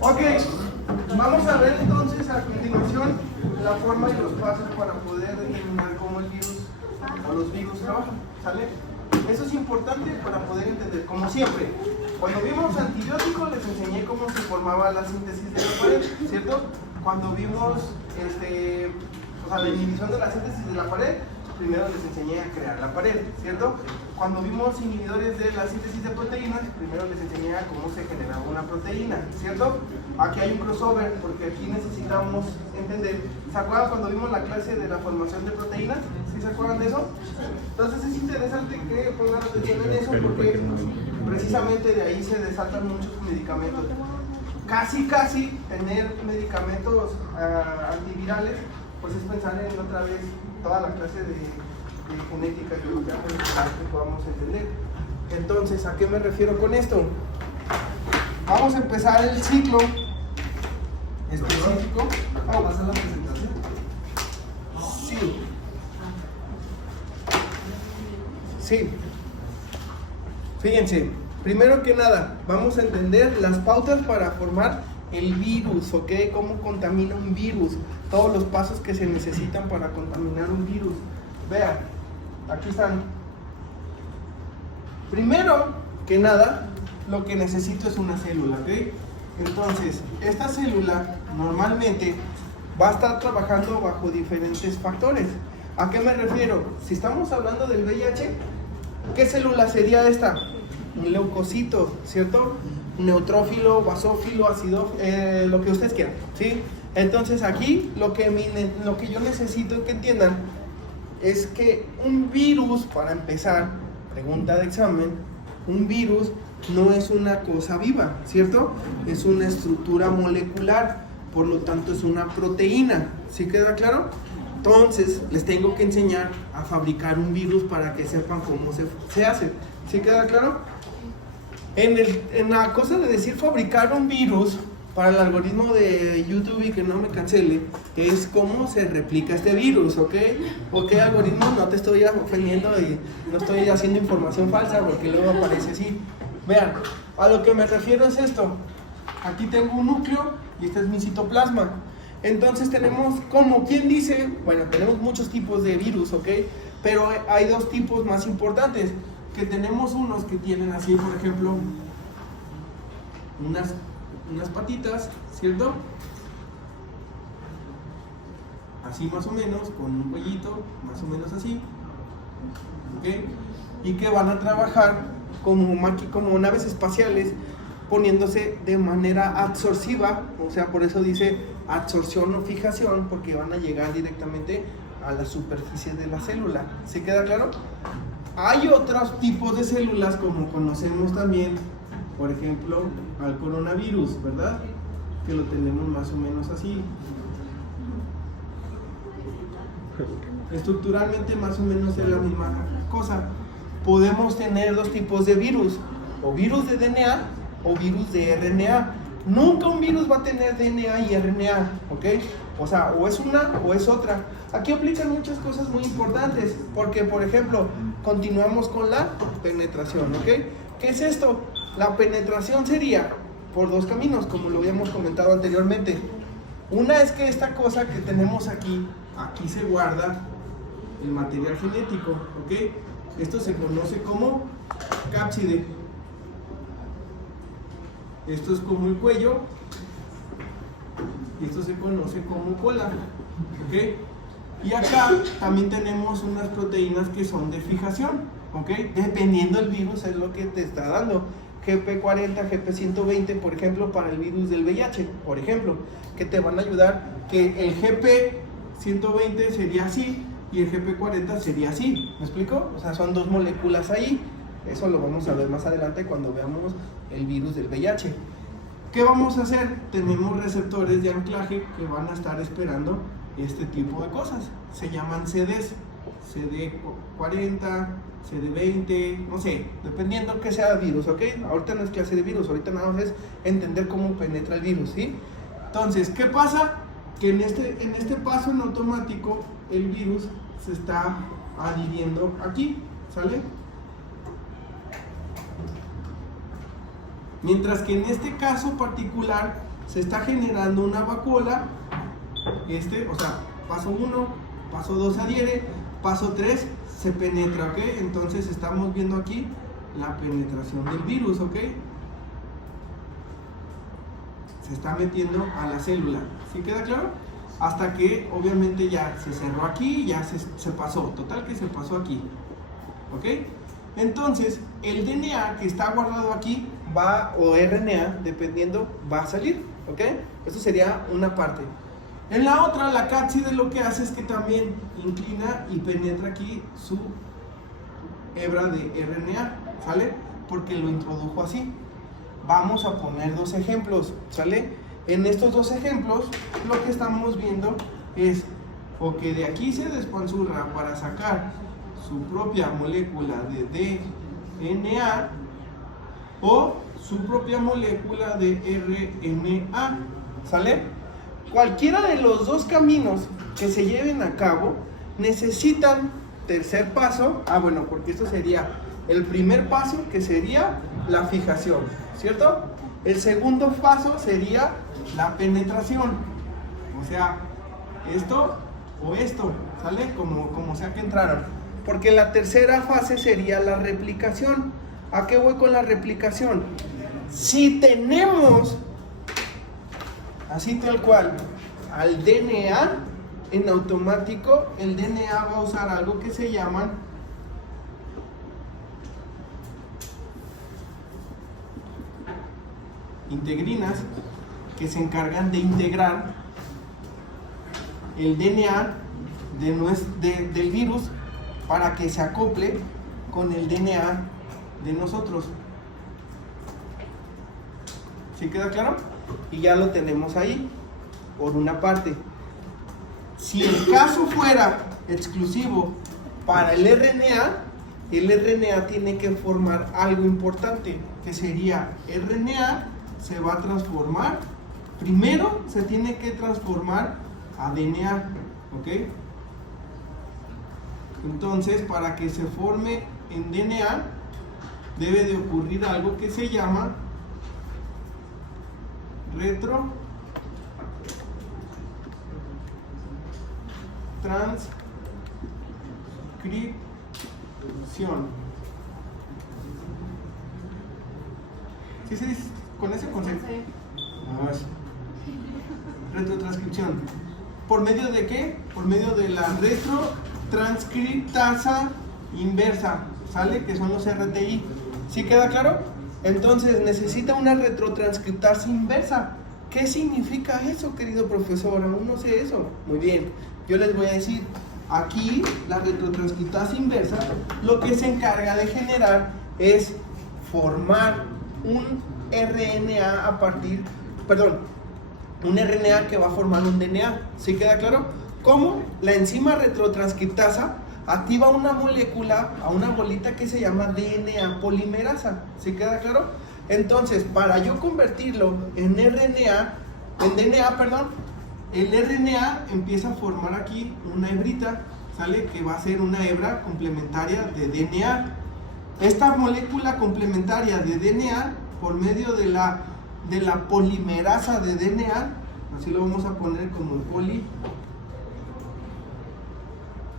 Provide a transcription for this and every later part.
Ok, vamos a ver entonces a continuación la forma y los pasos para poder determinar cómo el virus o los virus trabajan, ¿sale? Eso es importante para poder entender, como siempre. Cuando vimos antibióticos les enseñé cómo se formaba la síntesis de la pared, ¿cierto? Cuando vimos la inhibición de la síntesis de la pared, primero les enseñé a crear la pared, ¿cierto? Cuando vimos inhibidores de la síntesis de proteínas, primero les enseñé a cómo se generaba una proteína, ¿cierto? Aquí hay un crossover porque aquí necesitamos entender. ¿Se acuerdan cuando vimos la clase de la formación de proteínas? ¿Sí se acuerdan de eso? Entonces es interesante que pongan atención en eso porque precisamente de ahí se desatan muchos medicamentos. Casi tener medicamentos antivirales, pues es pensar en otra vez toda la clase de genética y biología molecular que podamos entender. Entonces, ¿a qué me refiero con esto? Vamos a empezar el ciclo específico. ¿Pasa la presentación? Sí. Fíjense, primero que nada, vamos a entender las pautas para formar el virus, ¿ok? Cómo contamina un virus, todos los pasos que se necesitan para contaminar un virus. Vean, aquí están. Primero que nada, lo que necesito es una célula, ¿ok? Entonces, esta célula normalmente va a estar trabajando bajo diferentes factores. ¿A qué me refiero? Si estamos hablando del VIH, ¿qué célula sería esta? Un leucocito, ¿cierto? Neutrófilo, basófilo, acidófilo, lo que ustedes quieran, ¿sí? Entonces aquí lo que yo necesito que entiendan es que un virus, para empezar, pregunta de examen, un virus no es una cosa viva, ¿cierto? Es una estructura molecular, por lo tanto es una proteína, ¿sí queda claro? Entonces les tengo que enseñar a fabricar un virus para que sepan cómo se hace, ¿sí queda claro? En la cosa de decir fabricar un virus, para el algoritmo de YouTube y que no me cancele, es cómo se replica este virus, ¿ok? ¿Ok, algoritmo? No te estoy ofendiendo y no estoy haciendo información falsa porque luego aparece así. Vean, a lo que me refiero es esto. Aquí tengo un núcleo y este es mi citoplasma. Entonces tenemos, como quien dice, bueno, tenemos muchos tipos de virus, ¿ok? Pero hay dos tipos más importantes, que tenemos unos que tienen así, por ejemplo, unas patitas, ¿cierto? Así más o menos, con un cuellito, más o menos así, ¿ok? Y que van a trabajar como naves espaciales, poniéndose de manera absorciva, o sea, por eso dice absorción o fijación, porque van a llegar directamente a la superficie de la célula. ¿Se queda claro? Hay otros tipos de células, como conocemos también, por ejemplo, al coronavirus, ¿verdad? Que lo tenemos más o menos así. Estructuralmente más o menos es la misma cosa. Podemos tener dos tipos de virus, o virus de DNA o virus de RNA. Nunca un virus va a tener DNA y RNA, ¿ok? O sea, o es una o es otra. Aquí aplican muchas cosas muy importantes, porque, por ejemplo, continuamos con la penetración, ¿ok? ¿Qué es esto? La penetración sería por dos caminos, como lo habíamos comentado anteriormente. Una es que esta cosa que tenemos aquí se guarda el material genético, ¿ok? Esto se conoce como cápside. Esto es como el cuello y esto se conoce como cola, ¿ok? Y acá también tenemos unas proteínas que son de fijación, ¿ok? Dependiendo del virus es lo que te está dando. GP40, GP120, por ejemplo, para el virus del VIH, por ejemplo, que te van a ayudar, que el GP120 sería así y el GP40 sería así, ¿me explico? O sea, son dos moléculas ahí. Eso lo vamos a ver más adelante cuando veamos el virus del VIH. ¿Qué vamos a hacer? Tenemos receptores de anclaje que van a estar esperando este tipo de cosas. Se llaman CDs, CD40, CD20, no sé, dependiendo que sea virus, ¿ok? Ahorita no es clase de virus, ahorita nada más es entender cómo penetra el virus, ¿sí? Entonces, ¿qué pasa? Que en este paso en automático el virus se está adhiriendo aquí, ¿sale? Mientras que en este caso particular se está generando una vacuola, o sea, paso 1, paso 2 se adhiere, paso 3 se penetra, ¿ok? Entonces estamos viendo aquí la penetración del virus, ¿ok? Se está metiendo a la célula, ¿sí queda claro? Hasta que obviamente ya se cerró aquí, ya se pasó, total que se pasó aquí, ¿ok? Entonces el DNA que está guardado aquí va, o RNA, dependiendo, va a salir, ¿ok? Esto sería una parte. En la otra, la cápside lo que hace es que también inclina y penetra aquí su hebra de RNA, ¿sale? Porque lo introdujo así. Vamos a poner dos ejemplos, ¿sale? En estos dos ejemplos, lo que estamos viendo es o que de aquí se despanzurra para sacar su propia molécula de DNA o su propia molécula de RNA, ¿sale? Cualquiera de los dos caminos que se lleven a cabo necesitan tercer paso, bueno, porque esto sería el primer paso, que sería la fijación, ¿cierto? El segundo paso sería la penetración, o sea, esto o esto, ¿sale? Como sea que entraron. Porque la tercera fase sería la replicación. ¿A qué voy con la replicación? Si tenemos así tal cual al DNA, en automático el DNA va a usar algo que se llaman integrinas, que se encargan de integrar el DNA del virus para que se acople con el DNA de nosotros. ¿Sí queda claro? Y ya lo tenemos ahí, por una parte. Si el caso fuera exclusivo para el RNA tiene que formar algo importante, que sería RNA se va a transformar, primero se tiene que transformar a DNA, ¿ok? Entonces, para que se forme en DNA, debe de ocurrir algo que se llama retrotranscripción. ¿Sí se dice con ese concepto? Retrotranscripción. ¿Por medio de qué? Por medio de la retrotranscriptasa inversa, ¿sale? Que son los RTI. ¿Sí queda claro? Entonces necesita una retrotranscriptasa inversa. ¿Qué significa eso, querido profesor? Aún no sé eso. Muy bien, yo les voy a decir. Aquí la retrotranscriptasa inversa lo que se encarga de generar es formar un RNA un RNA que va a formar un DNA. ¿Sí queda claro? ¿Cómo? La enzima retrotranscriptasa activa una molécula, a una bolita que se llama DNA polimerasa. ¿Sí queda claro? Entonces, para yo convertirlo en DNA, el RNA empieza a formar aquí una hebrita, ¿sale? Que va a ser una hebra complementaria de DNA. Esta molécula complementaria de DNA, por medio de la polimerasa de DNA, así lo vamos a poner como poli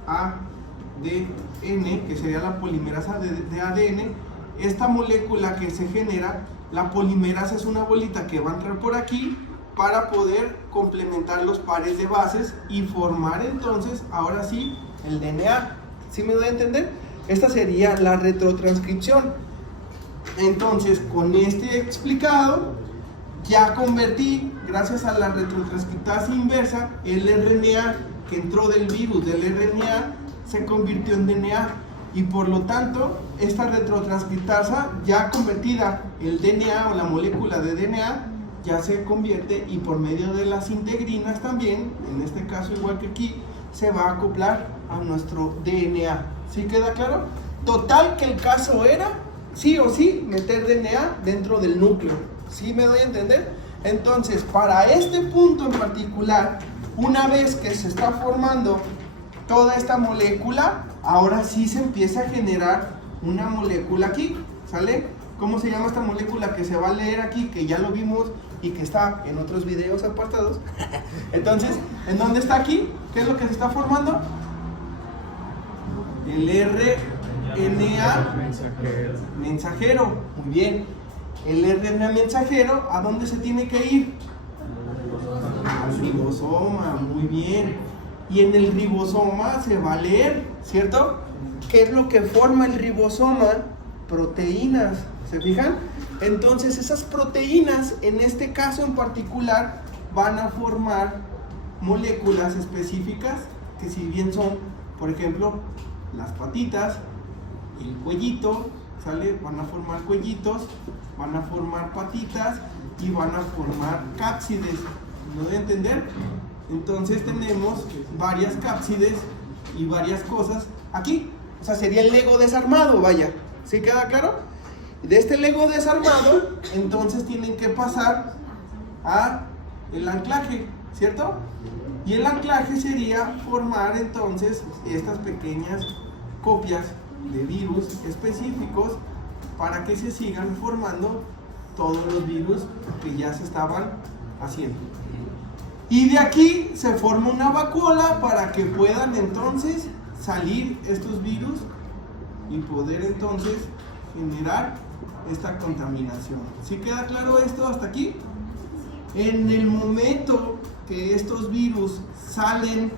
ADN, que sería la polimerasa de ADN. Esta molécula que se genera, la polimerasa es una bolita que va a entrar por aquí para poder complementar los pares de bases y formar entonces, ahora sí, el DNA. ¿Sí me doy a entender? Esta sería la retrotranscripción. Entonces, con este explicado, ya convertí, gracias a la retrotranscriptasa inversa, el RNA que entró del virus, del RNA, se convirtió en DNA. Y por lo tanto, esta retrotranscriptasa ya convertida, el DNA o la molécula de DNA, ya se convierte, y por medio de las integrinas también, en este caso igual que aquí, se va a acoplar a nuestro DNA. ¿Sí queda claro? Total que el caso era, sí o sí, meter DNA dentro del núcleo. ¿Sí me doy a entender? Entonces, para este punto en particular, una vez que se está formando toda esta molécula, ahora sí se empieza a generar una molécula aquí, ¿sale? ¿Cómo se llama esta molécula que se va a leer aquí, que ya lo vimos y que está en otros videos apartados? Entonces, ¿en dónde está aquí? ¿Qué es lo que se está formando? El RNA mensajero. Muy bien. El RNA mensajero, ¿a dónde se tiene que ir? Al ribosoma. Muy bien. Y en el ribosoma se va a leer, ¿cierto? ¿Qué es lo que forma el ribosoma? Proteínas. ¿Se fijan? Entonces esas proteínas, en este caso en particular, van a formar moléculas específicas que, si bien son, por ejemplo, las patitas, el cuellito, ¿sale? Van a formar cuellitos, van a formar patitas y van a formar cápsides. ¿No debe entender? Entonces tenemos varias cápsides y varias cosas aquí. O sea, sería el Lego desarmado, vaya. ¿Sí queda claro? De este Lego desarmado, entonces tienen que pasar a el anclaje, ¿cierto? Y el anclaje sería formar entonces estas pequeñas copias de virus específicos para que se sigan formando todos los virus que ya se estaban haciendo. Y de aquí se forma una vacuola para que puedan entonces salir estos virus y poder entonces generar esta contaminación. ¿Sí queda claro esto hasta aquí? En el momento que estos virus salen,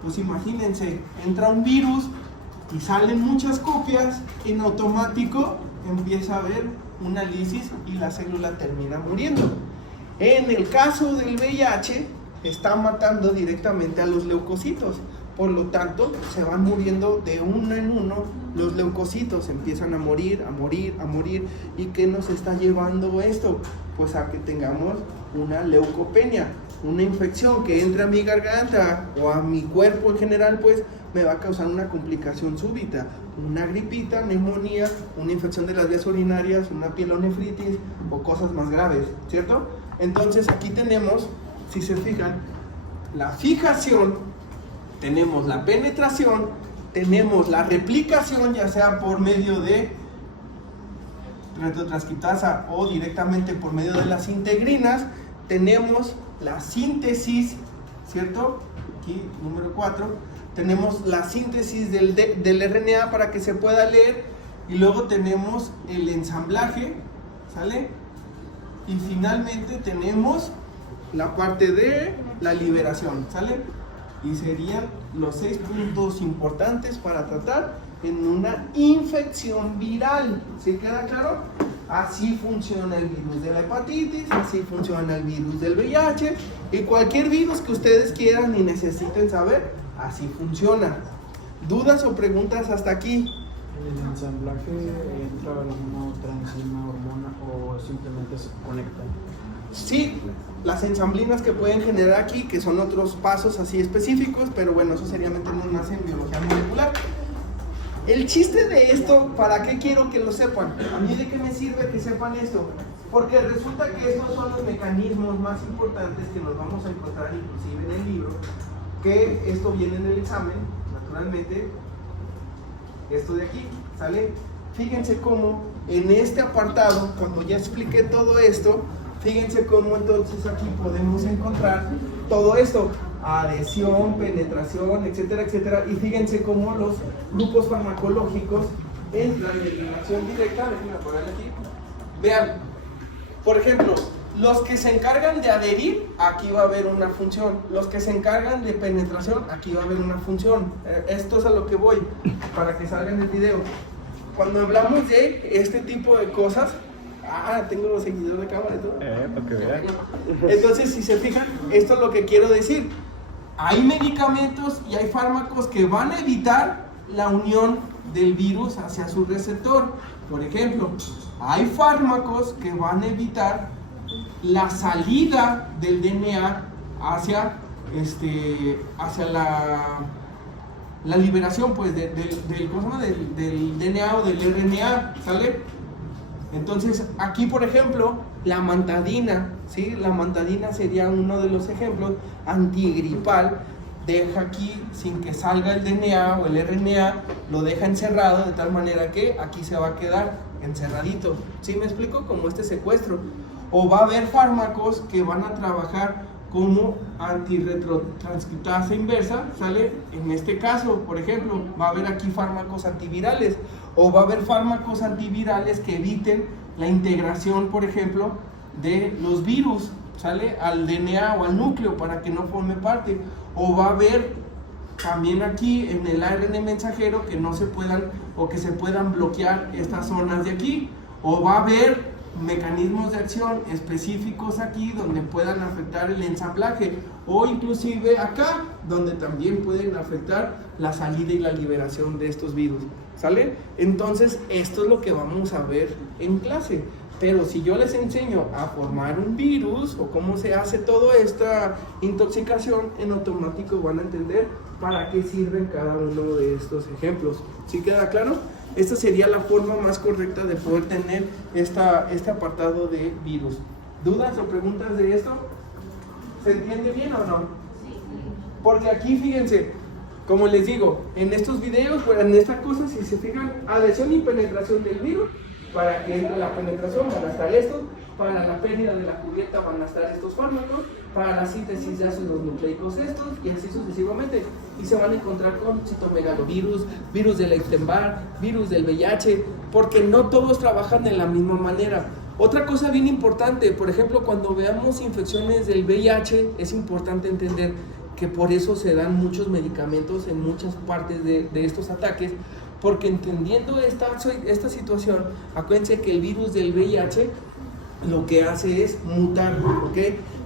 pues imagínense, entra un virus y salen muchas copias, en automático empieza a haber una lisis y la célula termina muriendo. En el caso del VIH, está matando directamente a los leucocitos. Por lo tanto, se van muriendo de uno en uno los leucocitos, empiezan a morir, a morir, a morir. ¿Y qué nos está llevando esto? Pues a que tengamos una leucopenia, una infección que entre a mi garganta o a mi cuerpo en general, pues me va a causar una complicación súbita, una gripita, neumonía, una infección de las vías urinarias, una pielonefritis o cosas más graves, ¿cierto? Entonces aquí tenemos, si se fijan, la fijación, tenemos la penetración, tenemos la replicación, ya sea por medio de retrotranscriptasa o directamente por medio de las integrinas, tenemos la síntesis, ¿cierto? Aquí, número 4, tenemos la síntesis del RNA para que se pueda leer, y luego tenemos el ensamblaje, ¿sale? Y finalmente tenemos la parte de la liberación, ¿sale? Y serían los 6 puntos importantes para tratar en una infección viral. ¿Sí queda claro? Así funciona el virus de la hepatitis, así funciona el virus del VIH, y cualquier virus que ustedes quieran y necesiten saber, así funciona. ¿Dudas o preguntas hasta aquí? ¿En el ensamblaje entra alguna otra enzima, hormona, o simplemente se conectan? Sí, las ensamblinas que pueden generar aquí, que son otros pasos así específicos, pero bueno, eso sería meternos más en biología molecular. El chiste de esto, ¿para qué quiero que lo sepan? ¿A mí de qué me sirve que sepan esto? Porque resulta que estos son los mecanismos más importantes que nos vamos a encontrar inclusive en el libro, que esto viene en el examen, naturalmente, esto de aquí, ¿sale? Fíjense cómo en este apartado, cuando ya expliqué todo esto, fíjense cómo entonces aquí podemos encontrar todo esto, adhesión, penetración, etcétera, etcétera, y fíjense cómo los grupos farmacológicos entran en acción directa. Déjenme ponerle aquí. Vean, por ejemplo, los que se encargan de adherir, aquí va a haber una función. Los que se encargan de penetración, aquí va a haber una función. Esto es a lo que voy, para que salga en el video. Cuando hablamos de este tipo de cosas, tengo seguidor de cámara y todo. Para que vean. Entonces, si se fijan, esto es lo que quiero decir. Hay medicamentos y hay fármacos que van a evitar la unión del virus hacia su receptor. Por ejemplo, hay fármacos que van a evitar la salida del DNA hacia la liberación, pues, del DNA o del RNA, ¿sale? Entonces, aquí, por ejemplo, la amantadina, ¿sí? La amantadina sería uno de los ejemplos, antigripal, deja aquí sin que salga el DNA o el RNA, lo deja encerrado de tal manera que aquí se va a quedar encerradito. ¿Sí me explico? Como este secuestro. O va a haber fármacos que van a trabajar como antirretrotranscriptasa inversa, ¿sale? En este caso, por ejemplo, va a haber aquí fármacos antivirales, o va a haber fármacos antivirales que eviten la integración, por ejemplo, de los virus, ¿sale? Al DNA o al núcleo para que no forme parte. O va a haber también aquí en el ARN mensajero que no se puedan o que se puedan bloquear estas zonas de aquí. O va a haber mecanismos de acción específicos aquí donde puedan afectar el ensamblaje, o inclusive acá donde también pueden afectar la salida y la liberación de estos virus, ¿sale? Entonces esto es lo que vamos a ver en clase. Pero si yo les enseño a formar un virus o cómo se hace toda esta intoxicación, en automático van a entender para qué sirven cada uno de estos ejemplos. ¿Sí queda claro? Esta sería la forma más correcta de poder tener este apartado de virus. ¿Dudas o preguntas de esto? ¿Se entiende bien o no? Porque aquí fíjense, como les digo, en estos videos, en esta cosa, si se fijan, adhesión y penetración del virus. Para que entre la penetración van a estar estos, para la pérdida de la cubierta van a estar estos fármacos, para la síntesis de ácidos nucleicos estos, y así sucesivamente. Y se van a encontrar con citomegalovirus, virus del Epstein-Barr, virus del VIH, porque no todos trabajan de la misma manera. Otra cosa bien importante, por ejemplo, cuando veamos infecciones del VIH, es importante entender que por eso se dan muchos medicamentos en muchas partes de estos ataques, porque entendiendo esta situación, acuérdense que el virus del VIH lo que hace es mutar, ¿ok?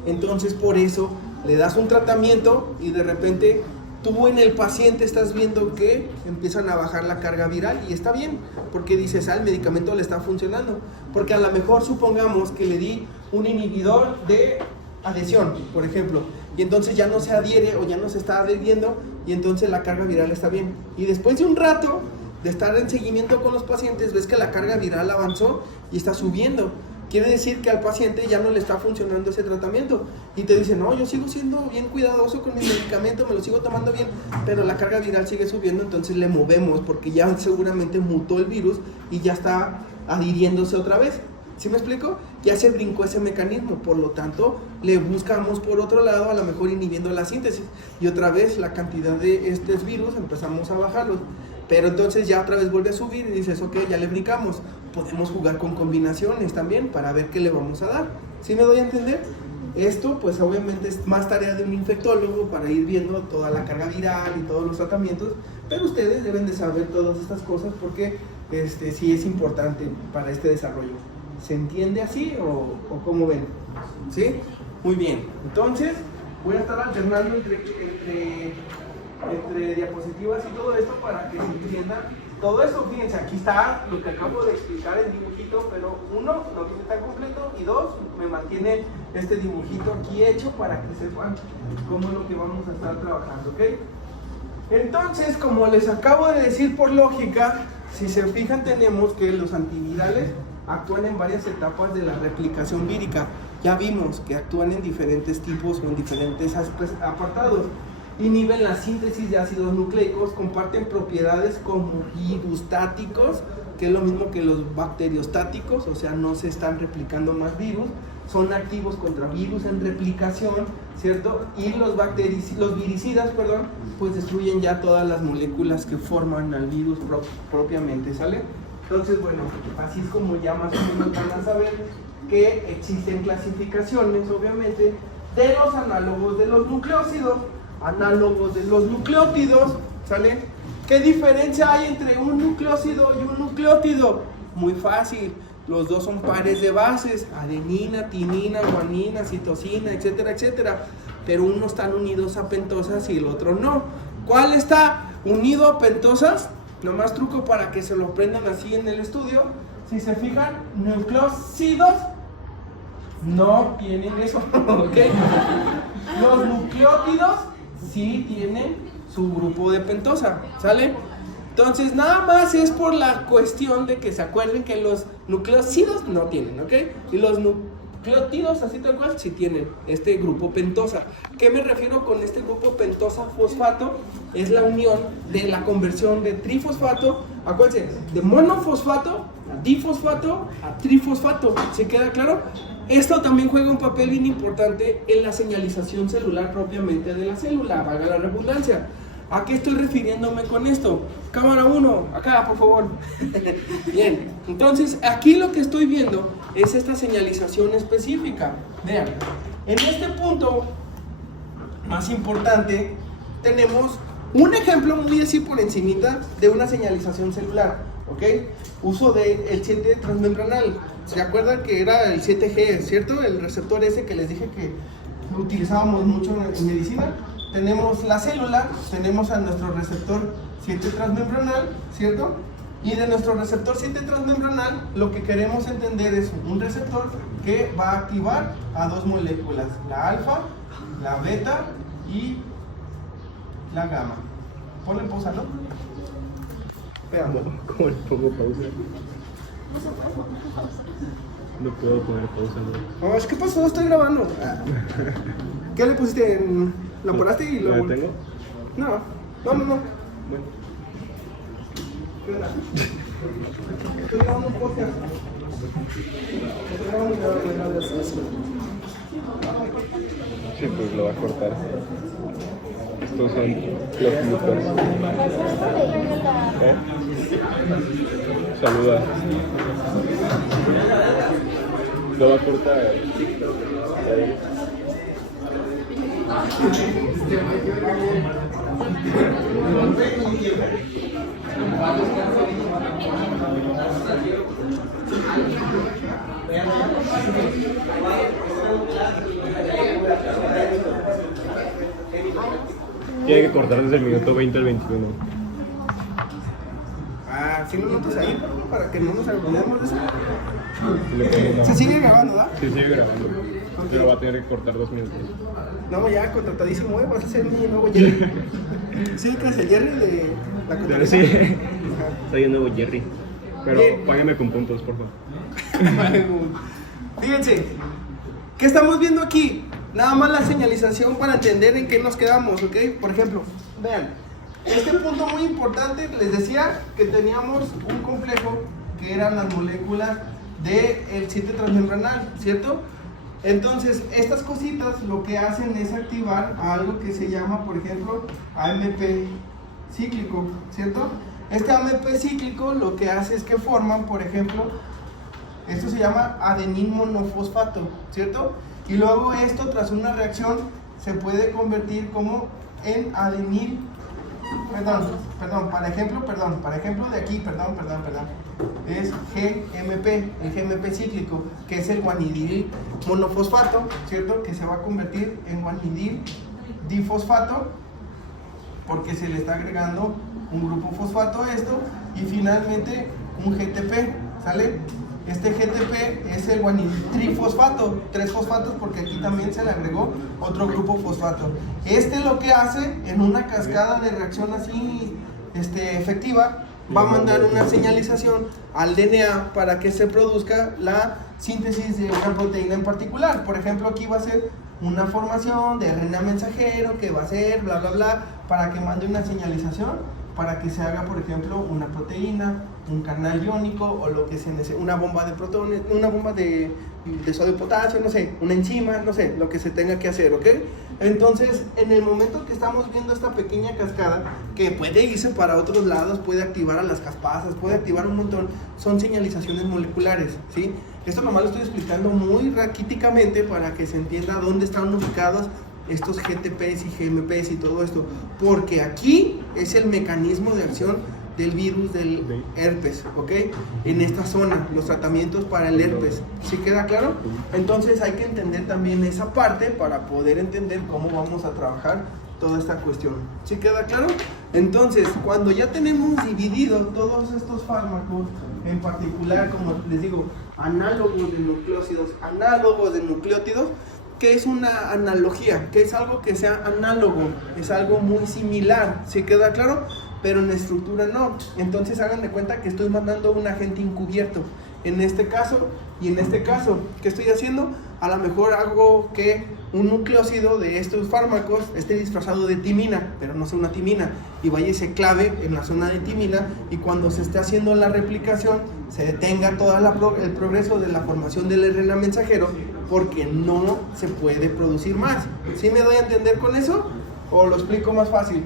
Entonces por eso le das un tratamiento y de repente tú en el paciente estás viendo que empiezan a bajar la carga viral, y está bien, porque dices, el medicamento le está funcionando, porque a lo mejor supongamos que le di un inhibidor de adhesión, por ejemplo, y entonces ya no se adhiere o ya no se está adheriendo, y entonces la carga viral está bien, y después de un rato de estar en seguimiento con los pacientes, ves que la carga viral avanzó y está subiendo. Quiere decir que al paciente ya no le está funcionando ese tratamiento. Y te dicen, no, yo sigo siendo bien cuidadoso con mi medicamento, me lo sigo tomando bien, pero la carga viral sigue subiendo, entonces le movemos porque ya seguramente mutó el virus y ya está adhiriéndose otra vez. ¿Sí me explico? Ya se brincó ese mecanismo, por lo tanto, le buscamos por otro lado, a lo mejor inhibiendo la síntesis. Y otra vez la cantidad de estos virus empezamos a bajarlos. Pero entonces ya otra vez vuelve a subir y dices, ok, ya le brincamos. Podemos jugar con combinaciones también para ver qué le vamos a dar. ¿Sí me doy a entender? Esto pues obviamente es más tarea de un infectólogo para ir viendo toda la carga viral y todos los tratamientos. Pero ustedes deben de saber todas estas cosas porque sí es importante para este desarrollo. ¿Se entiende así o cómo ven? ¿Sí? Muy bien. Entonces voy a estar alternando entre diapositivas y todo esto para que se entienda todo eso. Fíjense, aquí está lo que acabo de explicar en dibujito, pero uno, no tiene tan completo, y dos, me mantiene este dibujito aquí hecho para que sepan cómo es lo que vamos a estar trabajando, ¿ok? Entonces, como les acabo de decir por lógica, si se fijan tenemos que los antivirales actúan en varias etapas de la replicación vírica. Ya vimos que actúan en diferentes tipos o en diferentes apartados. Inhiben la síntesis de ácidos nucleicos, comparten propiedades como virustáticos, que es lo mismo que los bacteriostáticos, o sea, no se están replicando más virus, son activos contra virus en replicación, ¿cierto? Y los viricidas, pues destruyen ya todas las moléculas que forman al virus propiamente, ¿sale? Entonces, bueno, así es como ya más o menos van a saber que existen clasificaciones, obviamente, de los análogos de los nucleócidos, análogos de los nucleótidos, ¿sale? ¿Qué diferencia hay entre un nucleócido y un nucleótido? Muy fácil, los dos son pares de bases, adenina, timina, guanina, citosina, etcétera, etcétera, pero unos están unidos a pentosas y el otro no. ¿Cuál está unido a pentosas? Nomás truco para que se lo aprendan así en el estudio. Si se fijan, nucleócidos no tienen eso, ¿ok? Los nucleótidos sí tienen su grupo de pentosa, ¿sale? Entonces nada más es por la cuestión de que se acuerden que los nucleócidos no tienen, ¿ok? Y los nucleótidos, así tal cual, sí tienen este grupo pentosa. ¿Qué me refiero con este grupo pentosa fosfato? Es la unión de la conversión de trifosfato, acuérdense, de monofosfato a difosfato a trifosfato. ¿Se queda claro? Esto también juega un papel bien importante en la señalización celular propiamente de la célula, valga la redundancia. ¿A qué estoy refiriéndome con esto? Cámara 1, acá por favor. Bien, entonces aquí lo que estoy viendo es esta señalización específica. Vean, en este punto más importante tenemos un ejemplo muy así por encimita de una señalización celular, ¿ok? Uso del 7 transmembranal. ¿Se acuerdan que era el 7G, cierto? El receptor ese que les dije que utilizábamos mucho en medicina. Tenemos la célula, tenemos a nuestro receptor 7 transmembranal, ¿cierto? Y de nuestro receptor 7 transmembranal, lo que queremos entender es un receptor que va a activar a dos moléculas, la alfa, la beta y la gamma. Ponle pausa, ¿no? Veamos. ¿Cómo le pongo pausa? No puedo poner pausa, ¿no? Oh, ¿qué pasó? Estoy grabando. ¿Qué le pusiste? ¿La apuraste y ¿La lo...? tengo? No. Bueno. Estoy grabando un podcast. Sí, pues lo va a cortar. Estos son los bloopers. ¿Eh? Saluda. Lo va a cortar. Tiene que cortar desde el minuto 20 al 21. Ah, 5 minutos ahí, para que no nos olvidemos de eso. Le pongo una- Se sigue grabando, ¿verdad? Sí, sigue grabando. Pero va a tener que cortar 2 minutos. No, ya contratadísimo, vas a ser mi nuevo Jerry. Sí, que es el Jerry de la Pero contratación. sí, Ajá. soy un nuevo Jerry. Pero Bien. págame con puntos, por favor. Fíjense, ¿qué estamos viendo aquí? Nada más la señalización para entender en qué nos quedamos, ¿ok? Por ejemplo, vean, este punto muy importante, les decía que teníamos un complejo que eran las moléculas del 7 transmembranal, ¿cierto? Entonces, estas cositas lo que hacen es activar a algo que se llama, por ejemplo, AMP cíclico, ¿cierto? Este AMP cíclico lo que hace es que forman, por ejemplo, esto se llama adenín monofosfato, ¿cierto? Y luego esto, tras una reacción, se puede convertir como en adenil, para ejemplo de aquí, es GMP, el GMP cíclico, que es el guanidil monofosfato, ¿cierto? Que se va a convertir en guanidil difosfato, porque se le está agregando un grupo fosfato a esto, y finalmente un GTP, ¿sale? Este GTP es el guanidil trifosfato, 3 fosfatos porque aquí también se le agregó otro grupo fosfato. Este lo que hace en una cascada de reacción así efectiva, va a mandar una señalización al DNA para que se produzca la síntesis de una proteína en particular. Por ejemplo, aquí va a ser una formación de RNA mensajero que va a ser bla bla bla para que mande una señalización para que se haga, por ejemplo, una proteína, un canal iónico o lo que se necesite, una bomba de protones, una bomba de sodio potasio, no sé, una enzima, no sé, lo que se tenga que hacer, ¿ok? Entonces, en el momento que estamos viendo esta pequeña cascada, que puede irse para otros lados, puede activar a las caspasas, puede activar un montón, son señalizaciones moleculares, ¿sí? Esto nomás lo estoy explicando muy raquíticamente para que se entienda dónde están ubicados estos GTPs y GMPs y todo esto, porque aquí es el mecanismo de acción del virus del herpes, ¿ok? En esta zona, los tratamientos para el herpes, ¿sí queda claro? Entonces hay que entender también esa parte para poder entender cómo vamos a trabajar toda esta cuestión, ¿sí queda claro? Entonces, cuando ya tenemos dividido todos estos fármacos, en particular, como les digo, análogos de nucleócidos, análogos de nucleótidos, ¿qué es una analogía? ¿Qué es algo que sea análogo? Es algo muy similar, ¿sí queda claro? Pero en estructura no. Entonces hagan de cuenta que estoy mandando un agente encubierto. En este caso y en este caso, ¿qué estoy haciendo? a lo mejor hago que un nucleócido de estos fármacos esté disfrazado de timina, pero no sea una timina, y vaya y se clave en la zona de timina, y cuando se esté haciendo la replicación se detenga todo el progreso de la formación del RNA mensajero, porque no se puede producir más. ¿Sí me doy a entender con eso? ¿O lo explico más fácil?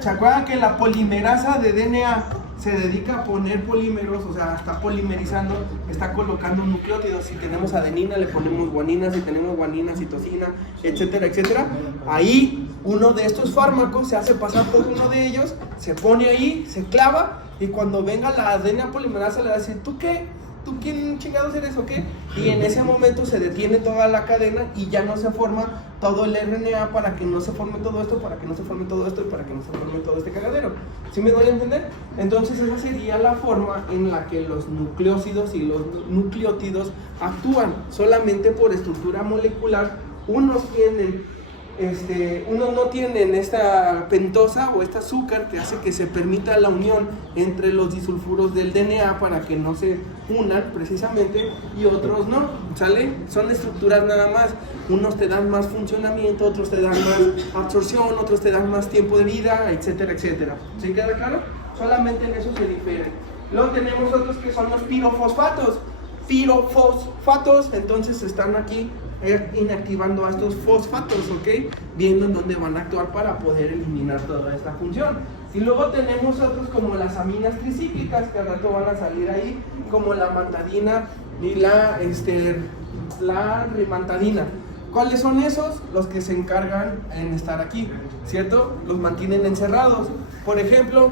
¿Se acuerdan que la polimerasa de DNA se dedica a poner polímeros? O sea, está polimerizando, está colocando nucleótidos. Si tenemos adenina, le ponemos guanina, si tenemos guanina, citosina, etcétera, etcétera. Ahí, uno de estos fármacos se hace pasar por uno de ellos, se pone ahí, se clava, y cuando venga la DNA polimerasa le va a decir, ¿tú qué? ¿Tú quién chingados eres o qué? Y en ese momento se detiene toda la cadena y ya no se forma todo el RNA para que no se forme todo esto, para que no se forme todo esto y para que no se forme todo este cagadero. ¿Sí me doy a entender? Entonces esa sería la forma en la que los nucleócidos y los nucleótidos actúan solamente por estructura molecular. Unos no tienen esta pentosa o este azúcar que hace que se permita la unión entre los disulfuros del DNA para que no se unan precisamente, y otros no, ¿sale? Son estructuras nada más. Unos te dan más funcionamiento, otros te dan más absorción, otros te dan más tiempo de vida, etcétera, etcétera. ¿Sí queda claro? Solamente en eso se difieren. Luego tenemos otros que son los pirofosfatos. Pirofosfatos, entonces están aquí inactivando a estos fosfatos, ¿ok? Viendo en dónde van a actuar para poder eliminar toda esta función. Y luego tenemos otros como las aminas tricíclicas, que al rato van a salir ahí, como la mantadina y la rimantadina. ¿Cuáles son esos? Los que se encargan en estar aquí, ¿cierto? Los mantienen encerrados. Por ejemplo,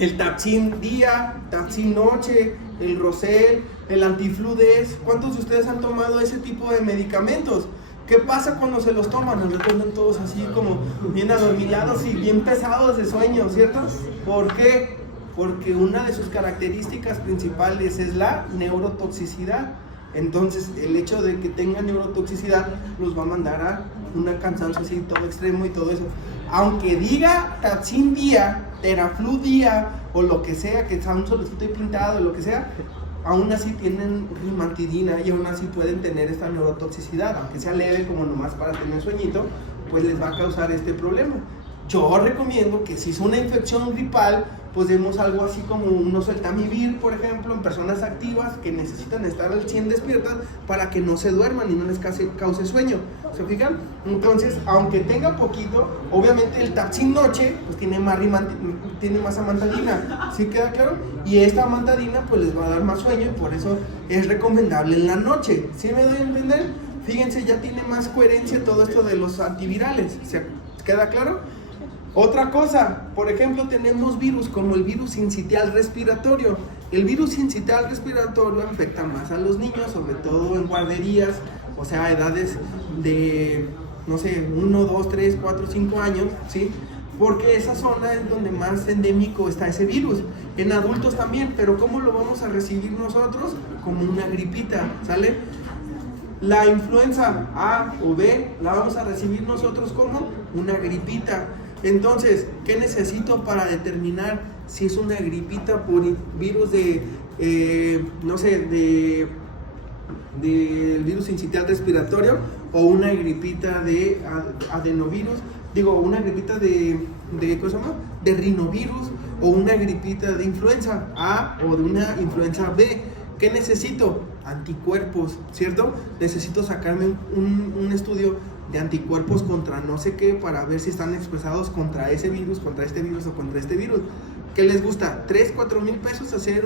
el Tapsin día, Tapsin noche, el Rosel, el Antifludes. ¿Cuántos de ustedes han tomado ese tipo de medicamentos? ¿Qué pasa cuando se los toman? Nos retornan todos así como bien adormilados y bien pesados de sueño, ¿cierto? ¿Por qué? Porque una de sus características principales es la neurotoxicidad. Entonces, el hecho de que tengan neurotoxicidad los va a mandar a un cansancio así todo extremo y todo eso. Aunque diga Tapsin día, Teraflu día o lo que sea, que sea un solecito y pintado, lo que sea, aún así tienen rimantidina y aún así pueden tener esta neurotoxicidad, aunque sea leve como nomás para tener sueñito, pues les va a causar este problema. Yo recomiendo que si es una infección gripal, pues demos algo así como un oseltamivir, por ejemplo, en personas activas que necesitan estar al 100 despiertas para que no se duerman y no les cause sueño. ¿Se fijan? Entonces, aunque tenga poquito, obviamente el Tapsin noche pues tiene más amantadina. ¿Sí queda claro? Y esta amantadina pues les va a dar más sueño y por eso es recomendable en la noche. ¿Sí me doy a entender? Fíjense, ya tiene más coherencia todo esto de los antivirales. ¿Se queda claro? Otra cosa, por ejemplo, tenemos virus como el virus sincitial respiratorio. El virus sincitial respiratorio afecta más a los niños, sobre todo en guarderías, o sea, edades de, no sé, 1, 2, 3, 4, 5 años, ¿sí? Porque esa zona es donde más endémico está ese virus. En adultos también, pero ¿cómo lo vamos a recibir nosotros? Como una gripita, ¿sale? La influenza A o B la vamos a recibir nosotros como una gripita. Entonces, ¿qué necesito para determinar si es una gripita por virus del virus sincitial respiratorio o una gripita de adenovirus? Digo, una gripita de ¿cómo se llama? De rinovirus o una gripita de influenza A o de una influenza B. ¿Qué necesito? Anticuerpos, ¿cierto? Necesito sacarme un estudio de anticuerpos contra no sé qué para ver si están expresados contra ese virus, contra este virus o contra este virus. ¿Qué les gusta? 3, 4 mil pesos hacer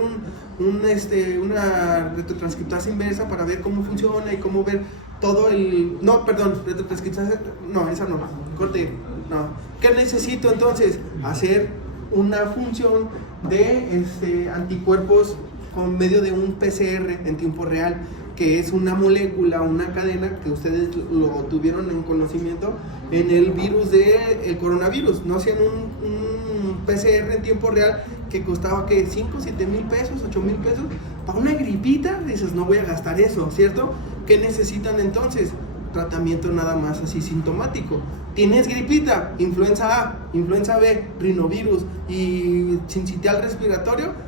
una retrotranscriptasa inversa para ver cómo funciona y cómo ver todo el... No, perdón, retrotranscriptasa... No, esa no, corte, no. ¿Qué necesito entonces? Hacer una función de anticuerpos con medio de un PCR en tiempo real, que es una molécula, una cadena que ustedes lo tuvieron en conocimiento en el virus del coronavirus. No hacían un PCR en tiempo real que costaba que 5, 7 mil pesos, 8 mil pesos. Para una gripita dices, no voy a gastar eso, ¿cierto? ¿Qué necesitan entonces? Tratamiento nada más así sintomático. ¿Tienes gripita? Influenza A, influenza B, rinovirus y sincitial respiratorio.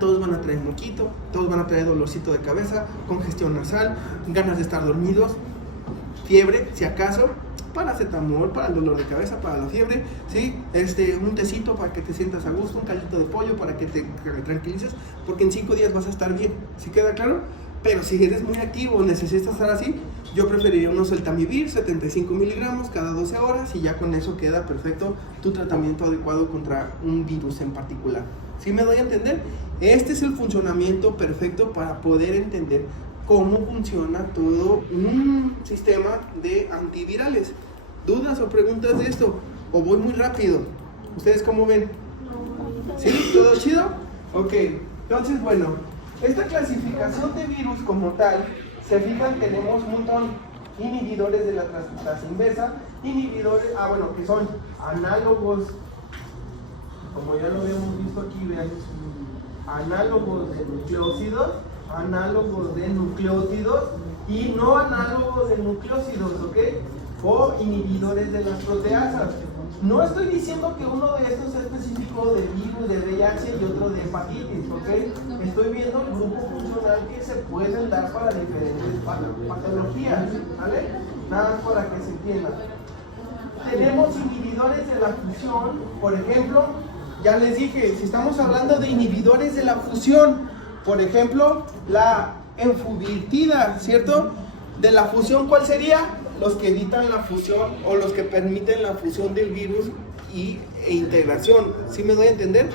todos van a traer moquito, todos van a traer dolorcito de cabeza, congestión nasal, ganas de estar dormidos, fiebre, si acaso, paracetamol para el dolor de cabeza, para la fiebre, ¿sí? Un tecito para que te sientas a gusto, un caldito de pollo para que te tranquilices, porque en 5 días vas a estar bien, ¿sí queda claro? Pero si eres muy activo o necesitas estar así, yo preferiría unos Celtamivir, 75 miligramos cada 12 horas y ya con eso queda perfecto tu tratamiento adecuado contra un virus en particular. ¿Sí me doy a entender? Este es el funcionamiento perfecto para poder entender cómo funciona todo un sistema de antivirales. ¿Dudas o preguntas de esto? ¿O voy muy rápido? ¿Ustedes cómo ven? ¿Sí? ¿Todo chido? Ok, entonces bueno, esta clasificación de virus como tal, se fijan, tenemos un montón inhibidores de la transcriptasa inversa, inhibidores, que son análogos, como ya lo habíamos visto aquí, vean, análogos de nucleótidos y no análogos de nucleósidos, ¿ok? O inhibidores de las proteasas. No estoy diciendo que uno de estos es específico de virus, de VIH y otro de hepatitis, ¿ok? Estoy viendo el grupo funcional que se pueden dar para diferentes patologías, ¿vale? Nada más para que se entienda. Tenemos inhibidores de la fusión, por ejemplo, ya les dije, si estamos hablando de inhibidores de la fusión, por ejemplo, la enfuvirtida, ¿cierto? De la fusión, ¿cuál sería? Los que evitan la fusión o los que permiten la fusión del virus e integración. ¿Sí me doy a entender?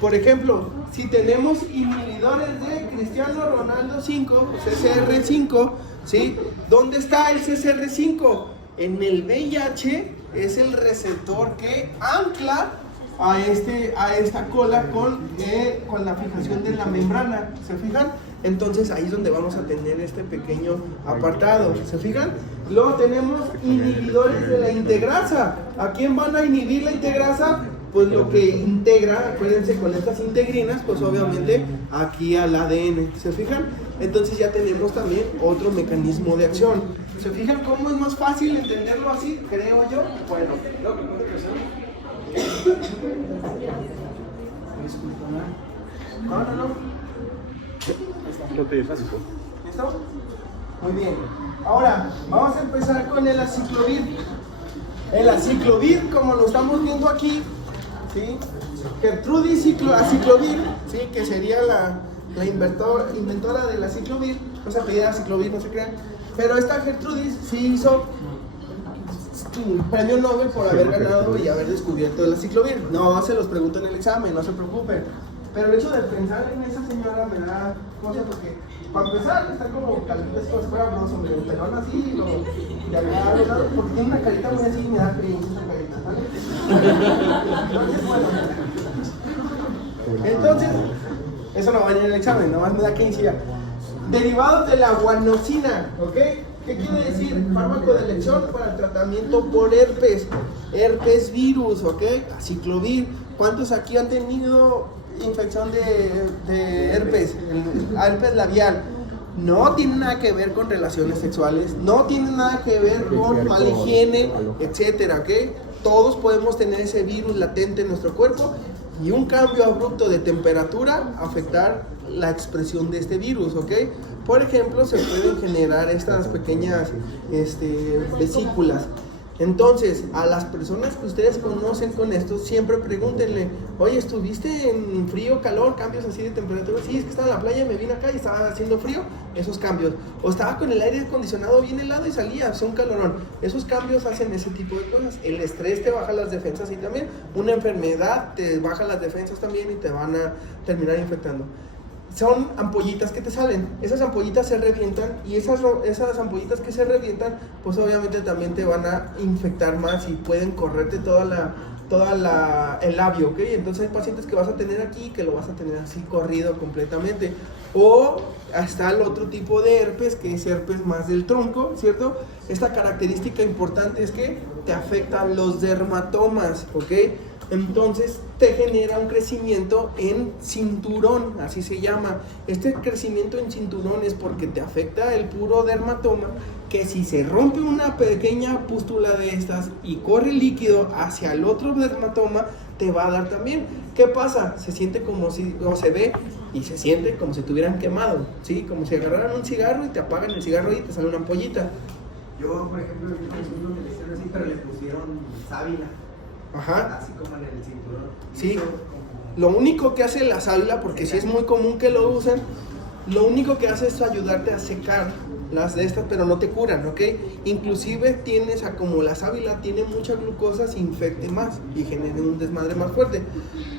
Por ejemplo, si tenemos inhibidores de Cristiano Ronaldo 5, CCR5, ¿sí? ¿Dónde está el CCR5? En el VIH es el receptor que ancla a esta cola con la fijación de la membrana. ¿Se fijan? Entonces ahí es donde vamos a tener este pequeño apartado. ¿Se fijan? Luego tenemos inhibidores de la integrasa. ¿A quién van a inhibir la integrasa? Pues lo que integra, acuérdense, con estas integrinas, pues obviamente aquí al ADN. ¿Se fijan? Entonces ya tenemos también otro mecanismo de acción. ¿Se fijan cómo es más fácil entenderlo así? Creo yo. Bueno, no. ¿Listo? Muy bien. Ahora, vamos a empezar con el aciclovir. El aciclovir, como lo estamos viendo aquí, ¿sí? Gertrudis aciclovir, ¿sí? Que sería la inventora del aciclovir. No se apellida aciclovir, no se crean. Pero esta Gertrudis sí hizo un premio Nobel por haber ganado y haber descubierto el aciclovir. No se los pregunto en el examen, no se preocupen. Pero el hecho de pensar en esa señora me da cosa porque, para empezar, está como calvita, como si fuera broso, me pelón así, y agregar los lados, porque tiene una carita muy así y me da creencia esa carita, ¿sale? Entonces, eso no va a ir en el examen, nomás me da creencia. Derivados de la guanosina, ¿ok? ¿Qué quiere decir? Fármaco de elección para el tratamiento por herpes virus, ¿ok? Aciclovir. ¿Cuántos aquí han tenido infección de herpes? Herpes labial. No tiene nada que ver con relaciones sexuales, no tiene nada que ver con mala higiene, etcétera, ¿ok? Todos podemos tener ese virus latente en nuestro cuerpo y un cambio abrupto de temperatura afectar la expresión de este virus, ¿ok? Por ejemplo, se pueden generar estas pequeñas vesículas. Entonces, a las personas que ustedes conocen con esto, siempre pregúntenle, oye, ¿estuviste en frío, calor, cambios así de temperatura? Sí, es que estaba en la playa y me vine acá y estaba haciendo frío, esos cambios. O estaba con el aire acondicionado bien helado y salía, hace un calorón. Esos cambios hacen ese tipo de cosas. El estrés te baja las defensas y también una enfermedad te baja las defensas también y te van a terminar infectando. Son ampollitas que te salen, esas ampollitas se revientan y esas ampollitas que se revientan pues obviamente también te van a infectar más y pueden correrte el labio, ¿ok? Entonces hay pacientes que vas a tener aquí que lo vas a tener así corrido completamente. O hasta el otro tipo de herpes que es herpes más del tronco, ¿cierto? Esta característica importante es que te afectan los dermatomas, ¿ok? Entonces te genera un crecimiento en cinturón, así se llama. Este crecimiento en cinturón es porque te afecta el puro dermatoma, que si se rompe una pequeña pústula de estas y corre líquido hacia el otro dermatoma, te va a dar también. ¿Qué pasa? Se siente como si, o se ve y se siente como si tuvieran quemado, ¿sí? Como si agarraran un cigarro y te apagan el cigarro y te sale una ampollita. Yo, por ejemplo, vi uno que le hicieron así, pero le pusieron sábila. Ajá. Así como en el cinturón. Sí. Hizo como- Lo único que hace la sábila, porque sí es muy común que lo usen, lo único que hace es ayudarte a secar las de estas, pero no te curan, ¿ok? Inclusive tienes, como la sábila tiene mucha glucosa, se infecte más y genere un desmadre más fuerte.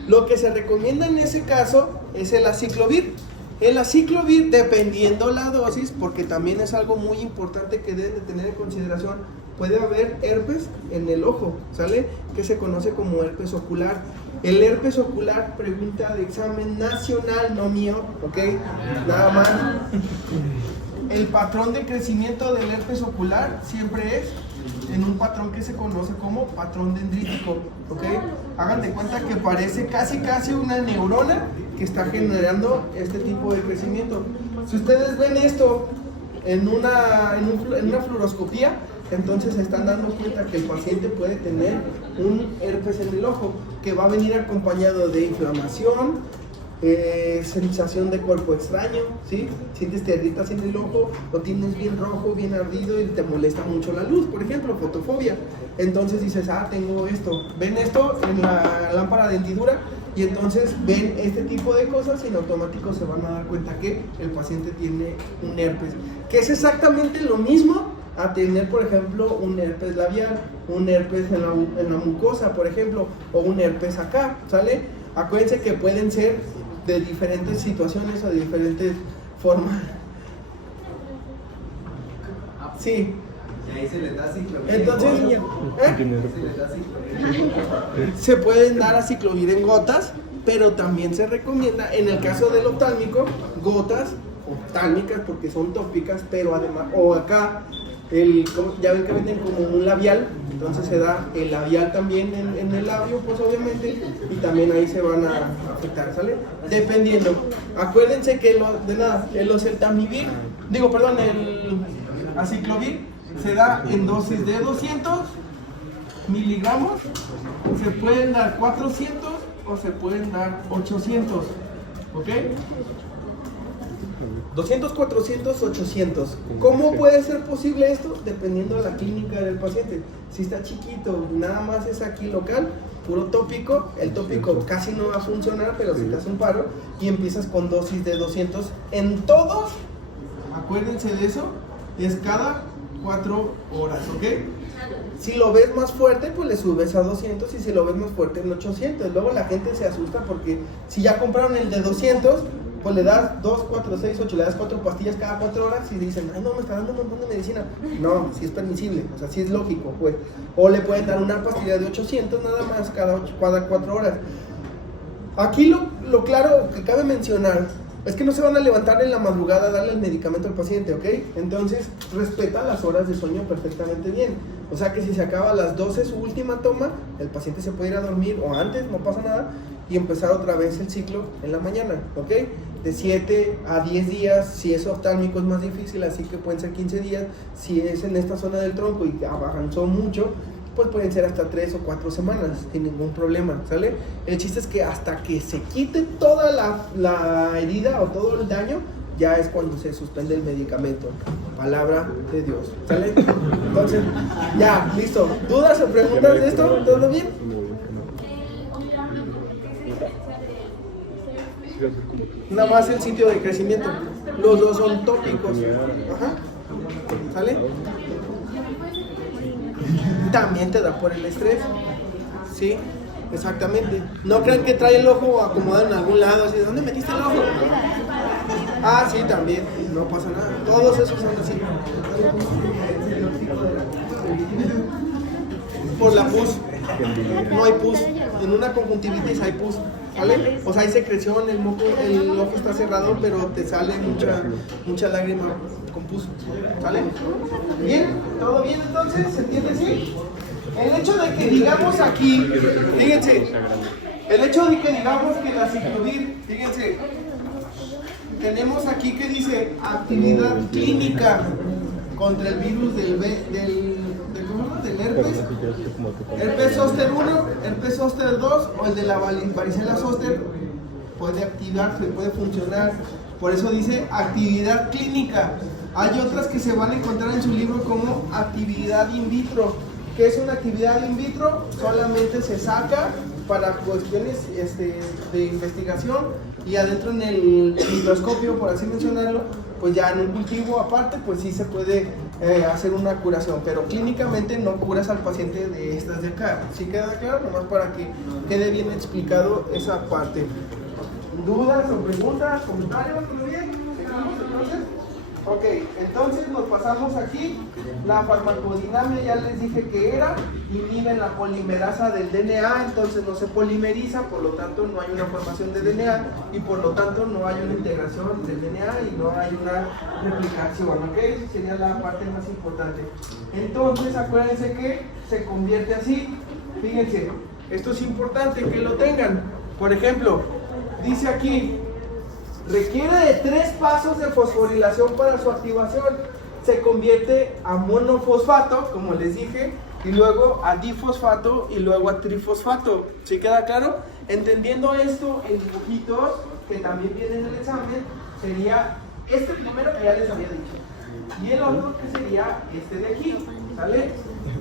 Lo que se recomienda en ese caso es el aciclovir. El aciclovir, dependiendo la dosis, porque también es algo muy importante que deben de tener en consideración, puede haber herpes en el ojo, ¿sale? Que se conoce como herpes ocular. El herpes ocular, pregunta de examen nacional, no mío, ¿ok? Nada más. El patrón de crecimiento del herpes ocular siempre es en un patrón que se conoce como patrón dendrítico, ¿ok? Hagan de cuenta que parece casi una neurona que está generando este tipo de crecimiento. Si ustedes ven esto en una fluoroscopía, entonces se están dando cuenta que el paciente puede tener un herpes en el ojo, que va a venir acompañado de inflamación, sensación de cuerpo extraño, ¿sí? Sientes te irritas en el ojo, lo tienes bien rojo, bien ardido y te molesta mucho la luz, por ejemplo, fotofobia. Entonces dices, tengo esto. Ven esto en la lámpara de hendidura y entonces ven este tipo de cosas y en automático se van a dar cuenta que el paciente tiene un herpes, que es exactamente lo mismo a tener, por ejemplo, un herpes labial, un herpes en la mucosa, por ejemplo, o un herpes acá, ¿sale? Acuérdense que pueden ser de diferentes situaciones o de diferentes formas. Sí. Y ahí se les da aciclovir. Entonces, Se les da aciclovir. se pueden dar aciclovir en gotas, pero también se recomienda, en el caso del oftálmico, gotas oftálmicas porque son tópicas, pero además, o acá, ya ven que venden como un labial, entonces se da el labial también en el labio, pues obviamente, y también ahí se van a afectar, ¿sale? Dependiendo. Acuérdense que el oseltamivir, el aciclovir se da en dosis de 200 miligramos, se pueden dar 400 o se pueden dar 800, ¿ok? 200, 400, 800. ¿Cómo puede ser posible esto? Dependiendo de la clínica del paciente. Si está chiquito, nada más es aquí local, puro tópico, el tópico casi no va a funcionar, pero si te hace un paro y empiezas con dosis de 200 en todos, acuérdense de eso, es cada 4 horas, ¿ok? Si lo ves más fuerte, pues le subes a 200 y si lo ves más fuerte en 800. Luego la gente se asusta porque si ya compraron el de 200, pues le das 2, 4, 6, 8, le das 4 pastillas cada 4 horas y dicen, ay no, me está dando un montón de medicina. No, sí es permisible, o sea, sí es lógico, pues. O le pueden dar una pastilla de 800 nada más cada 4 horas. Aquí lo claro que cabe mencionar es que no se van a levantar en la madrugada a darle el medicamento al paciente, ¿ok? Entonces, respeta las horas de sueño perfectamente bien. O sea que si se acaba a las 12 su última toma, el paciente se puede ir a dormir o antes, no pasa nada, y empezar otra vez el ciclo en la mañana, ¿ok? De 7 a 10 días, si es oftálmico es más difícil, así que pueden ser 15 días. Si es en esta zona del tronco y avanzó mucho, pues pueden ser hasta 3 o 4 semanas, sin ningún problema, ¿sale? El chiste es que hasta que se quite toda la herida o todo el daño, ya es cuando se suspende el medicamento. Palabra de Dios, ¿sale? Entonces, ya, listo. ¿Dudas o preguntas de esto? ¿Todo bien? Nada más el sitio de crecimiento. Los dos son tópicos. Ajá. ¿Sale? También te da por el estrés. Sí, exactamente. No crean que trae el ojo acomodado en algún lado, así, ¿dónde metiste el ojo? Sí, también, no pasa nada. Todos esos son así. Por la pus. No hay pus. En una conjuntivitis hay pus, ¿vale? O sea, hay secreción, el ojo está cerrado, pero te sale mucha lágrima con pus, ¿sale? ¿Bien? ¿Todo bien entonces? ¿Se entiende así? El hecho de que digamos aquí, fíjense, el hecho de que digamos que la aciclovir, fíjense, tenemos aquí que dice actividad clínica contra el virus del herpes este como que Herpes zóster 1, herpes zóster 2 o el de la varicela zóster puede activarse, puede funcionar. Por eso dice actividad clínica. Hay otras que se van a encontrar en su libro como actividad in vitro. ¿Qué es una actividad in vitro? Solamente se saca para cuestiones de investigación y adentro en el microscopio, por así mencionarlo, pues ya en un cultivo aparte, pues sí se puede hacer una curación, pero clínicamente no curas al paciente de estas de acá. ¿Sí queda claro? Nomás para que quede bien explicado esa parte. ¿Dudas o preguntas, comentarios? ¿Todo bien? ¿Seguimos entonces? Ok, entonces nos pasamos aquí. La farmacodinamia ya les dije que era, inhiben la polimerasa del DNA, entonces no se polimeriza, por lo tanto no hay una formación de DNA y por lo tanto no hay una integración del DNA y no hay una replicación, ¿ok? Esa sería la parte más importante. Entonces acuérdense que se convierte así. Fíjense, esto es importante que lo tengan. Por ejemplo, dice aquí, requiere de 3 pasos de fosforilación para su activación. Se convierte a monofosfato, como les dije, y luego a difosfato y luego a trifosfato. ¿Sí queda claro? Entendiendo esto en dibujitos, que también viene en el examen, sería este primero que ya les había dicho. Y el otro que sería este de aquí, ¿sale?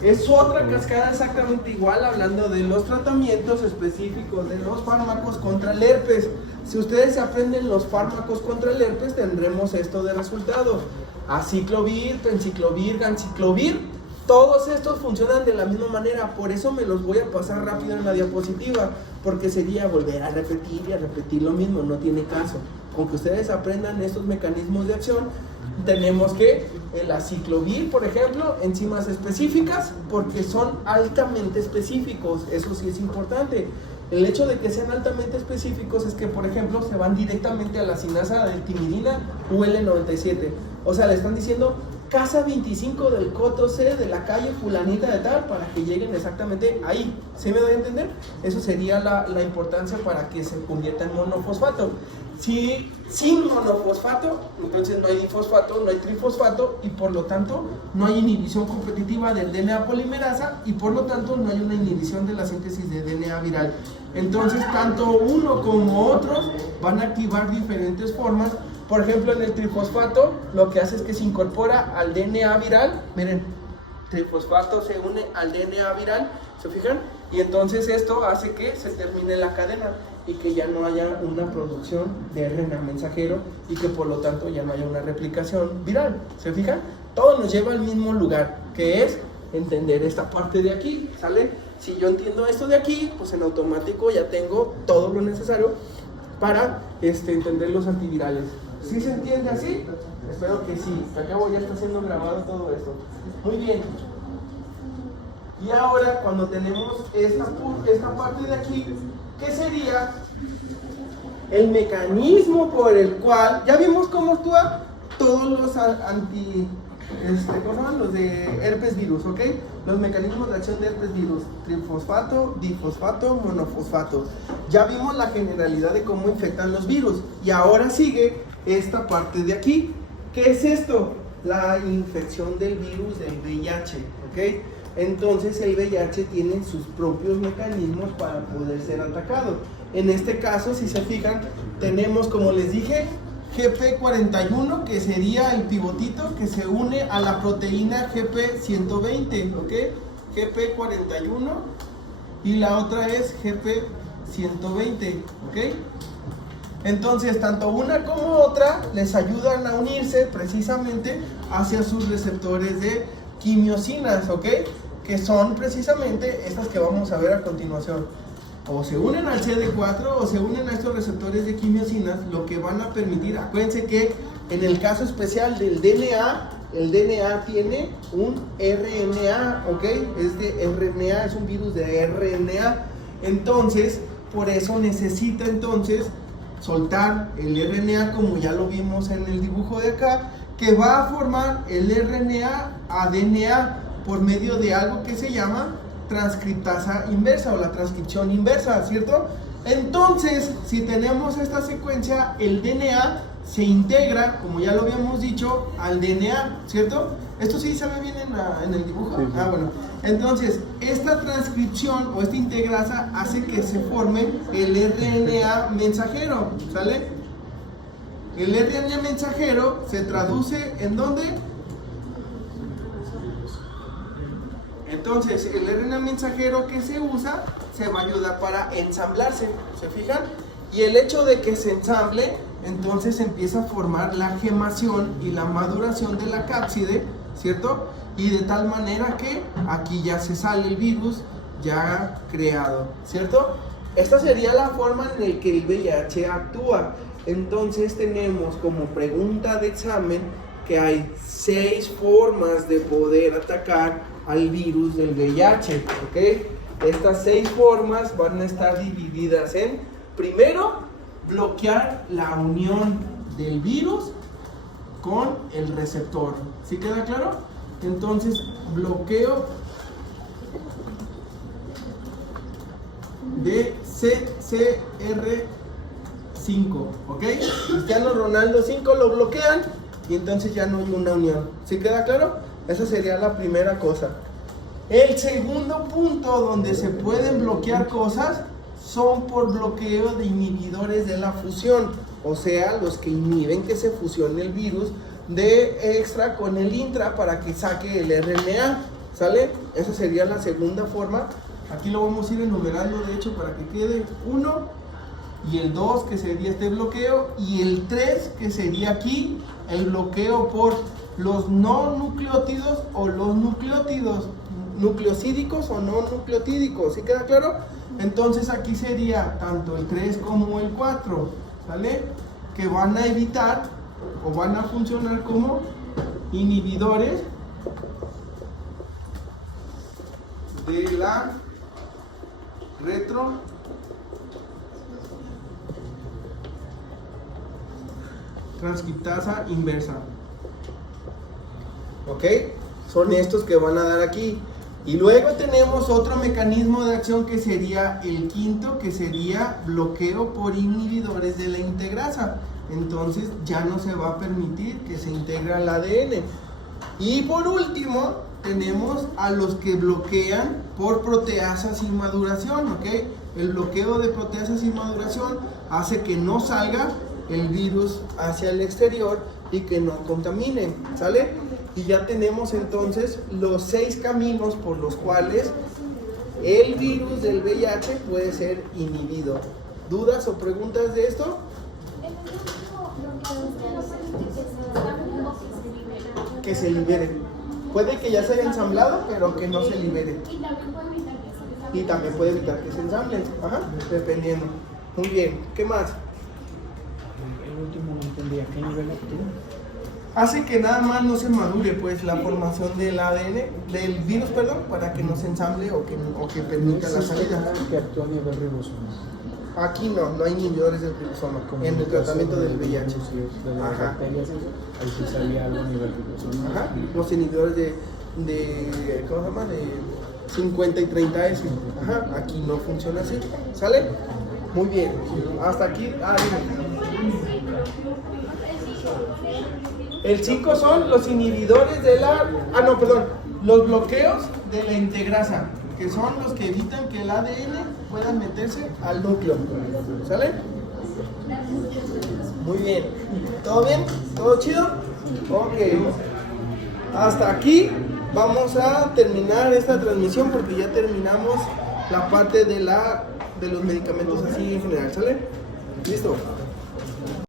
Es otra cascada exactamente igual, hablando de los tratamientos específicos de los fármacos contra el herpes. Si ustedes aprenden los fármacos contra el herpes, tendremos esto de resultado. Aciclovir, penciclovir, ganciclovir, todos estos funcionan de la misma manera. Por eso me los voy a pasar rápido en la diapositiva, porque sería volver a repetir y a repetir lo mismo, no tiene caso. Con que ustedes aprendan estos mecanismos de acción, tenemos que el aciclovir, por ejemplo, enzimas específicas, porque son altamente específicos, eso sí es importante. El hecho de que sean altamente específicos es que, por ejemplo, se van directamente a la sinasa de timidina UL97. O sea, le están diciendo casa 25 del coto C de la calle fulanita de tal para que lleguen exactamente ahí. ¿Sí me doy a entender? Eso sería la importancia para que se convierta en monofosfato. Si sin monofosfato, entonces no hay difosfato, no hay trifosfato y por lo tanto no hay inhibición competitiva del DNA polimerasa y por lo tanto no hay una inhibición de la síntesis de DNA viral. Entonces tanto uno como otros van a activar diferentes formas. Por ejemplo, en el trifosfato lo que hace es que se incorpora al DNA viral. Miren, trifosfato se une al DNA viral, ¿se fijan? Y entonces esto hace que se termine la cadena y que ya no haya una producción de RNA mensajero y que por lo tanto ya no haya una replicación viral. ¿Se fijan? Todo nos lleva al mismo lugar, que es entender esta parte de aquí, ¿sale? Si yo entiendo esto de aquí, pues en automático ya tengo todo lo necesario para entender los antivirales. ¿Sí se entiende así? Espero que sí. Al cabo ya está siendo grabado todo esto. Muy bien. Y ahora cuando tenemos esta parte de aquí, ¿qué sería el mecanismo por el cual, ya vimos cómo actúa todos los los de herpes virus, ¿ok? Los mecanismos de acción de herpes virus, trifosfato, difosfato, monofosfato. Ya vimos la generalidad de cómo infectan los virus y ahora sigue esta parte de aquí. ¿Qué es esto? La infección del virus del VIH, ¿ok? Entonces el VIH tiene sus propios mecanismos para poder ser atacado. En este caso, si se fijan, tenemos, como les dije, GP41, que sería el pivotito que se une a la proteína GP120, ¿ok? GP41 y la otra es GP120, ¿ok? Entonces, tanto una como otra les ayudan a unirse precisamente hacia sus receptores de quimiosinas, ¿ok? Que son precisamente estas que vamos a ver a continuación. O se unen al CD4 o se unen a estos receptores de quimiosinas, lo que van a permitir, acuérdense que en el caso especial del DNA, el DNA tiene un RNA, ¿ok? Es de RNA, es un virus de RNA. Entonces, por eso necesita entonces soltar el RNA, como ya lo vimos en el dibujo de acá, que va a formar el RNA a DNA por medio de algo que se llama transcriptasa inversa o la transcripción inversa, ¿cierto? Entonces, si tenemos esta secuencia, el DNA se integra, como ya lo habíamos dicho, al DNA, ¿cierto? ¿Esto sí se ve bien en el dibujo? Sí, sí. Ah, bueno. Entonces, esta transcripción o esta integrasa hace que se forme el RNA mensajero, ¿sale? El RNA mensajero se traduce ¿en dónde? Entonces, el RNA mensajero que se usa se va a ayudar para ensamblarse, ¿se fijan? Y el hecho de que se ensamble, entonces empieza a formar la gemación y la maduración de la cápside, ¿cierto? Y de tal manera que aquí ya se sale el virus ya creado, ¿cierto? Esta sería la forma en la que el VIH actúa. Entonces tenemos como pregunta de examen que hay 6 formas de poder atacar al virus del VIH, ¿ok? Estas 6 formas van a estar divididas en, primero, bloquear la unión del virus con el receptor. ¿Sí queda claro? Entonces, bloqueo de CCR5, ¿ok? Cristiano Ronaldo 5 lo bloquean y entonces ya no hay una unión. ¿Sí queda claro? Esa sería la primera cosa. El segundo punto donde se pueden bloquear cosas son por bloqueo de inhibidores de la fusión, o sea, los que inhiben que se fusione el virus de extra con el intra para que saque el RNA, ¿sale? Esa sería la segunda forma. Aquí lo vamos a ir enumerando, de hecho, para que quede 1 y el 2 que sería este bloqueo y el 3 que sería aquí el bloqueo por los no nucleótidos o los nucleótidos, nucleosídicos o no nucleotídicos, ¿sí queda claro? Entonces aquí sería tanto el 3 como el 4, ¿sale? Que van a evitar o van a funcionar como inhibidores de la retrotranscriptasa inversa. ¿Ok? Son estos que van a dar aquí. Y luego tenemos otro mecanismo de acción que sería el quinto, que sería bloqueo por inhibidores de la integrasa. Entonces ya no se va a permitir que se integre al ADN. Y por último tenemos a los que bloquean por proteasa sin maduración, ¿ok? El bloqueo de proteasa sin maduración hace que no salga el virus hacia el exterior y que no contamine, ¿sale? Y ya tenemos entonces los 6 caminos por los cuales el virus del VIH puede ser inhibido. ¿Dudas o preguntas de esto? Que se libere. Puede que ya se haya ensamblado, pero que no se libere. Y también puede evitar que se ensamblen. Ajá, dependiendo. Muy bien, ¿qué más? El último no entendía, ¿qué nivel activo? Hace que nada más no se madure pues la formación del ADN, del virus, perdón, para que no se ensamble o que permita la salida. Que actúa a nivel ribosoma. Aquí no hay inhibidores del ribosoma en el tratamiento del VIH. De las Ajá. bacterias, ahí sí salía algo a nivel ribosoma. Ajá, los inhibidores de ¿cómo se llama? De 50 y 30S. Ajá, aquí no funciona así. ¿Sale? Muy bien. Hasta aquí. Dime. El 5 son los inhibidores de la... los bloqueos de la integrasa, que son los que evitan que el ADN pueda meterse al núcleo. ¿Sale? Muy bien. ¿Todo bien? ¿Todo chido? Ok. Hasta aquí vamos a terminar esta transmisión porque ya terminamos la parte de los medicamentos así en general. ¿Sale? Listo.